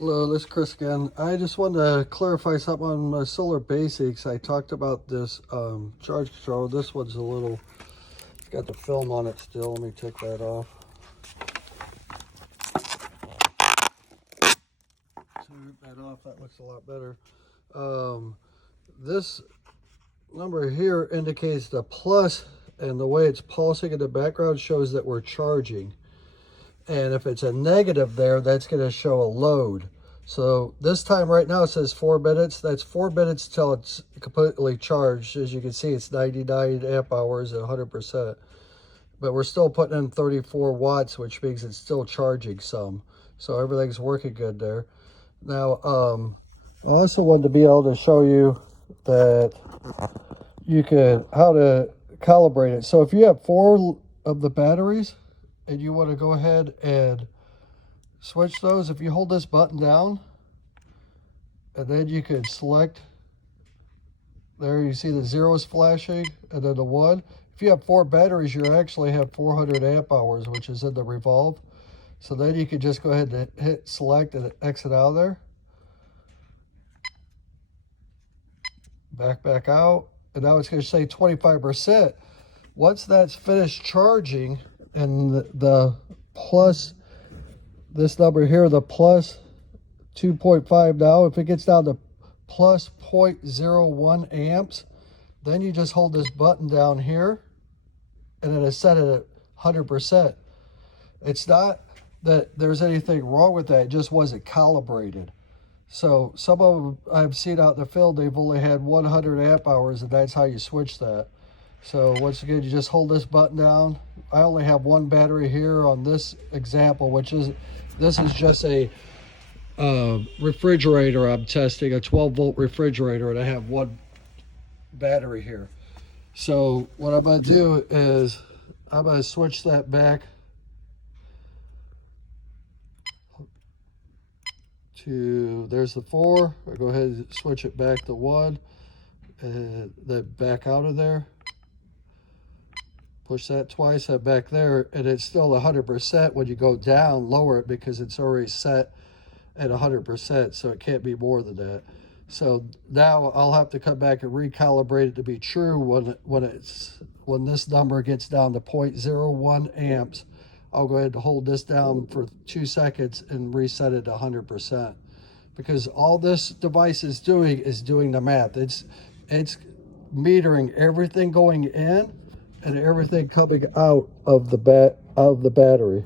Hello, this is Chris again. I just wanted to clarify something on my Solar Basics. I talked about this charge control. This one's a little, it's got the film on it still. Let me take that off. Turn that off, that looks a lot better. This number here indicates the plus, and the way it's pulsing in the background shows that we're charging. And if it's a negative there, that's going to show a load. So this time right now it says 4 minutes. That's 4 minutes till it's completely charged. As you can see, it's 99 amp hours at 100%. But we're still putting in 34 watts, which means it's still charging some. So everything's working good there. Now, I also wanted to be able to show you that you can, how to calibrate it. So if you have 4 of the batteries and you want to go ahead and switch those, if you hold this button down and then you can select, there you see the zeros flashing and then the 1. If you have 4 batteries, you actually have 400 amp hours, which is in the Revolve. So then you can just go ahead and hit select and exit out of there. Back out, and now it's going to say 25%. Once that's finished charging, and the plus, this number here, the plus 2.5 now, if it gets down to plus 0.01 amps, then you just hold this button down here, and it is set at 100%. It's not that there's anything wrong with that, it just wasn't calibrated. So some of them I've seen out in the field, they've only had 100 amp hours, and that's how you switch that. So once again, you just hold this button down. I only have 1 battery here on this example, this is just a refrigerator I'm testing, a 12-volt refrigerator, and I have 1 battery here. So what I'm going to do is I'm going to switch that back to, there's the 4. I'll go ahead and switch it back to 1 and then back out of there. Push that twice, that back there, and it's still 100%. When you go down, lower it because it's already set at 100%, so it can't be more than that. So now I'll have to come back and recalibrate it to be true when this number gets down to 0.01 amps. I'll go ahead and hold this down for 2 seconds and reset it to 100%. Because all this device is doing the math. It's metering everything going in and everything coming out of the battery.